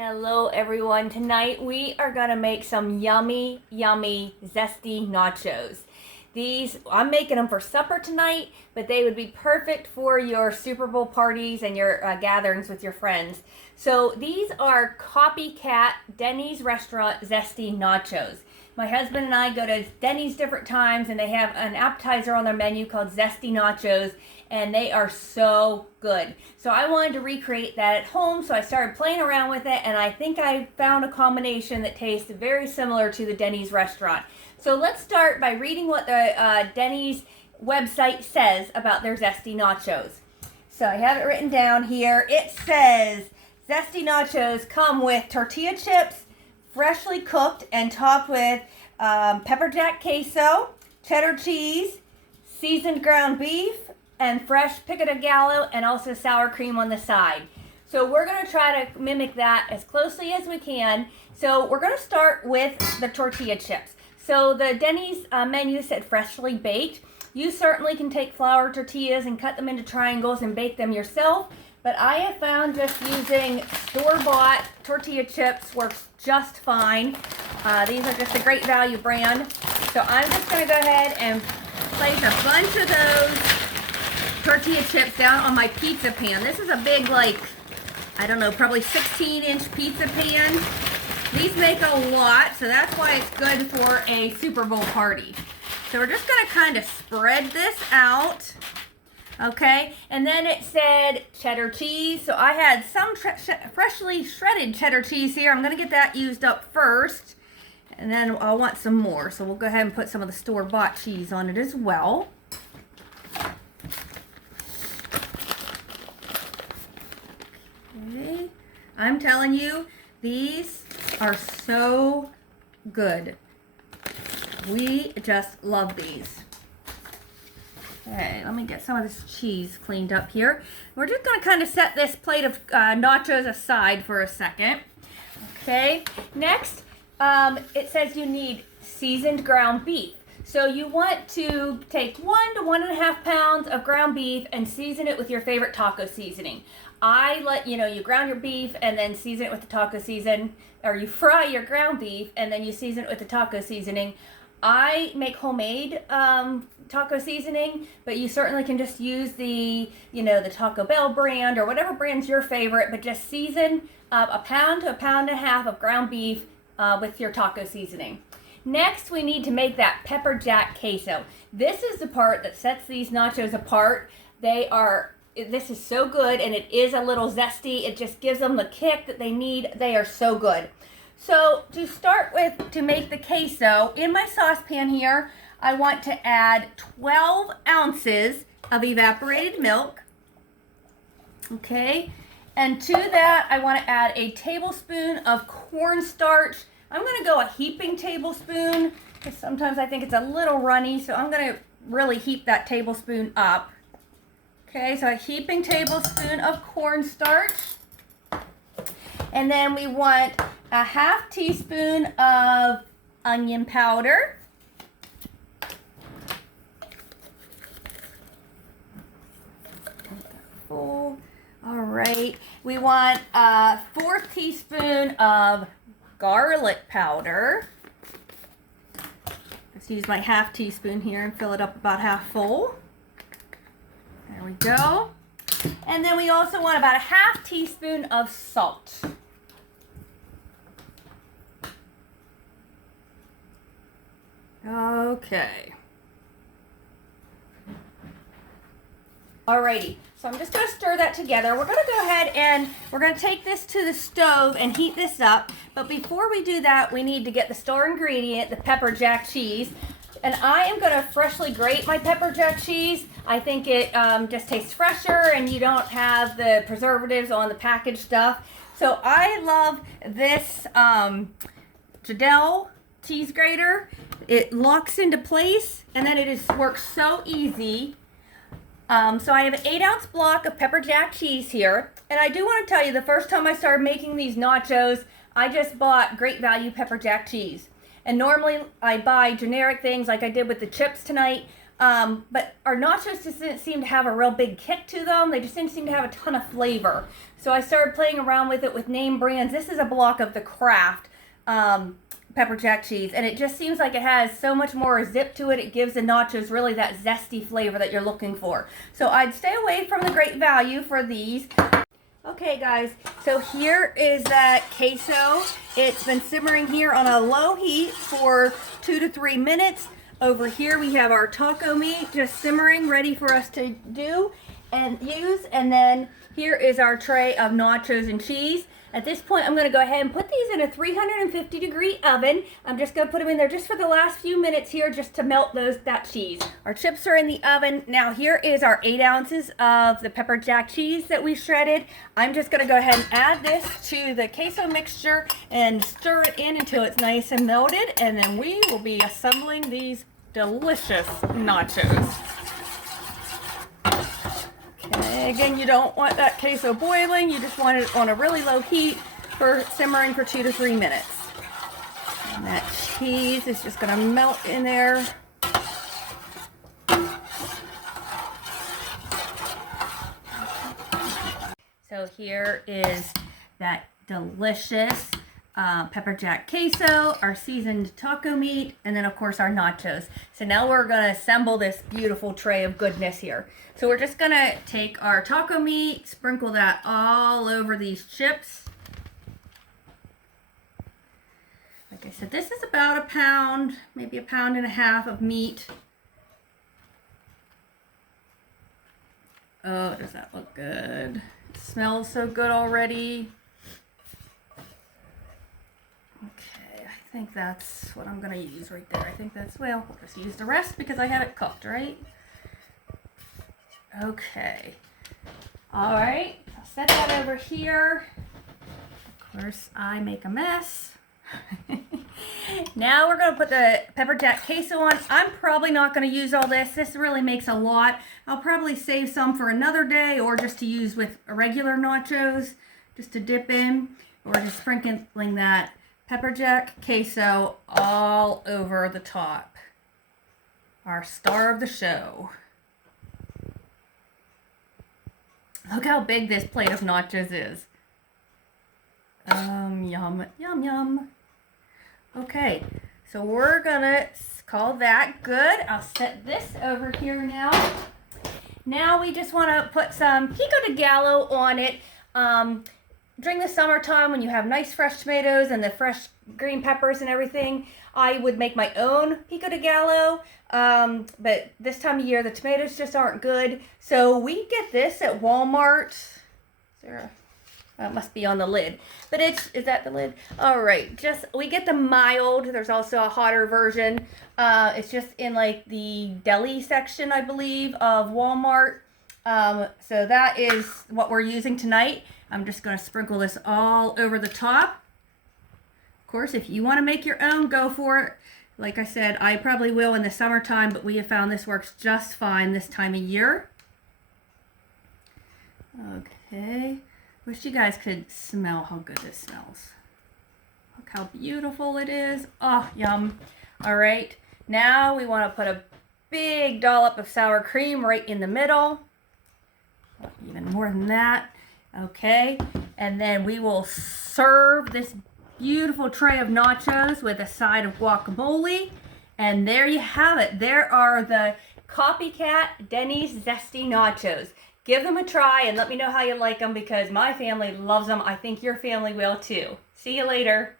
Hello everyone. Tonight we are going to make some yummy, yummy, zesty nachos. I'm making them for supper tonight, but they would be perfect for your Super Bowl parties and your gatherings with your friends. So these are Copycat Denny's restaurant zesty nachos. My husband and I go to Denny's different times, and they have an appetizer on their menu called Zesty Nachos, and they are so good. So I wanted to recreate that at home, so I started playing around with it, and I think I found a combination that tastes very similar to the Denny's restaurant. So let's start by reading what the Denny's website says about their Zesty Nachos. So I have it written down here. It says, Zesty Nachos come with tortilla chips, freshly cooked and topped with pepper jack queso, cheddar cheese, seasoned ground beef, and fresh pico de gallo, and also sour cream on the side. So we're going to try to mimic that as closely as we can. So we're going to start with the tortilla chips. So the Denny's menu said freshly baked. You certainly can take flour tortillas and cut them into triangles and bake them yourself. But I have found just using store-bought tortilla chips works just fine. These are just a great value brand. So I'm just going to go ahead and place a bunch of those tortilla chips down on my pizza pan. This is a big, probably 16-inch pizza pan. These make a lot, so that's why it's good for a Super Bowl party. So we're just going to kind of spread this out. Okay, and then it said cheddar cheese. So I had some freshly shredded cheddar cheese here. I'm going to get that used up first, and then I'll want some more. So we'll go ahead and put some of the store-bought cheese on it as well. Okay, I'm telling you, these are so good. We just love these. Okay, let me get some of this cheese cleaned up here. We're just going to kind of set this plate of nachos aside for a second. Okay, next, it says you need seasoned ground beef. So you want to take 1 to 1.5 pounds of ground beef and season it with your favorite taco seasoning. You ground your beef and then season it with the taco season, or you fry your ground beef and then you season it with the taco seasoning. I make homemade taco seasoning, but you certainly can just use the Taco Bell brand or whatever brand's your favorite, but just season a pound to a pound and a half of ground beef with your taco seasoning. Next, we need to make that pepper jack queso. This is the part that sets these nachos apart. This is so good, and it is a little zesty. It just gives them the kick that they need. They are so good. So to start with, to make the queso, in my saucepan here, I want to add 12 ounces of evaporated milk. Okay, and to that, I want to add a tablespoon of cornstarch. I'm going to go a heaping tablespoon, because sometimes I think it's a little runny, so I'm going to really heap that tablespoon up. Okay, so a heaping tablespoon of cornstarch. And then we want a half teaspoon of onion powder. All right, we want a 1/4 teaspoon of garlic powder. Let's use my half teaspoon here and fill it up about half full. There we go. And then we also want about a half teaspoon of salt. Okay. Alrighty, so I'm just going to stir that together. We're going to go ahead and we're going to take this to the stove and heat this up. But before we do that, we need to get the star ingredient, the pepper jack cheese. And I am going to freshly grate my pepper jack cheese. I think it just tastes fresher, and you don't have the preservatives on the packaged stuff. So I love this Jadel cheese grater. It locks into place, and then works so easy. So I have an 8-ounce block of pepper jack cheese here. And I do want to tell you, the first time I started making these nachos, I just bought Great Value pepper jack cheese. And normally I buy generic things like I did with the chips tonight. But our nachos just didn't seem to have a real big kick to them. They just didn't seem to have a ton of flavor. So I started playing around with it with name brands. This is a block of the Kraft pepper jack cheese, and it just seems like it has so much more zip to it. It gives the nachos really that zesty flavor that you're looking for. So I'd stay away from the Great Value for these. Okay guys, so here is that queso. It's been simmering here on a low heat for 2 to 3 minutes. Over here we have our taco meat just simmering, ready for us to do and use. And then here is our tray of nachos and cheese. At this point, I'm going to go ahead and put these in a 350-degree oven. I'm just going to put them in there just for the last few minutes here, just to melt that cheese. Our chips are in the oven. Now here is our 8 ounces of the pepper jack cheese that we shredded. I'm just going to go ahead and add this to the queso mixture and stir it in until it's nice and melted. And then we will be assembling these delicious nachos. Okay, again, you don't want that queso boiling. You just want it on a really low heat for simmering for 2 to 3 minutes. And that cheese is just going to melt in there. So here is that delicious pepper jack queso, our seasoned taco meat, and then of course our nachos. So now we're going to assemble this beautiful tray of goodness here. So we're just going to take our taco meat, sprinkle that all over these chips. Like I said, this is about a pound, maybe a pound and a half of meat. Oh, does that look good? It smells so good already. Okay, I think that's what I'm going to use right there. I think that's, well, I'll just use the rest because I have it cooked, right? Okay. All right, I'll set that over here. Of course, I make a mess. Now we're going to put the pepper jack queso on. I'm probably not going to use all this. This really makes a lot. I'll probably save some for another day or just to use with regular nachos, just to dip in, or just sprinkling that pepper jack queso all over the top. Our star of the show. Look how big this plate of nachos is. Yum, yum, yum. Okay, so we're gonna call that good. I'll set this over here now. Now we just wanna put some pico de gallo on it. During the summertime when you have nice fresh tomatoes and the fresh green peppers and everything, I would make my own pico de gallo. But this time of year, the tomatoes just aren't good. So we get this at Walmart. It must be on the lid. But is that the lid? All right, we get the mild. There's also a hotter version. It's just in like the deli section, I believe, of Walmart. So that is what we're using tonight. I'm just going to sprinkle this all over the top. Of course, if you want to make your own, go for it. Like I said, I probably will in the summertime, but we have found this works just fine this time of year. Okay. Wish you guys could smell how good this smells. Look how beautiful it is. Oh, yum. All right. Now we want to put a big dollop of sour cream right in the middle. Even more than that. Okay. And then we will serve this beautiful tray of nachos with a side of guacamole. And there you have it. There are the Copycat Denny's Zesty Nachos. Give them a try and let me know how you like them because my family loves them. I think your family will too. See you later.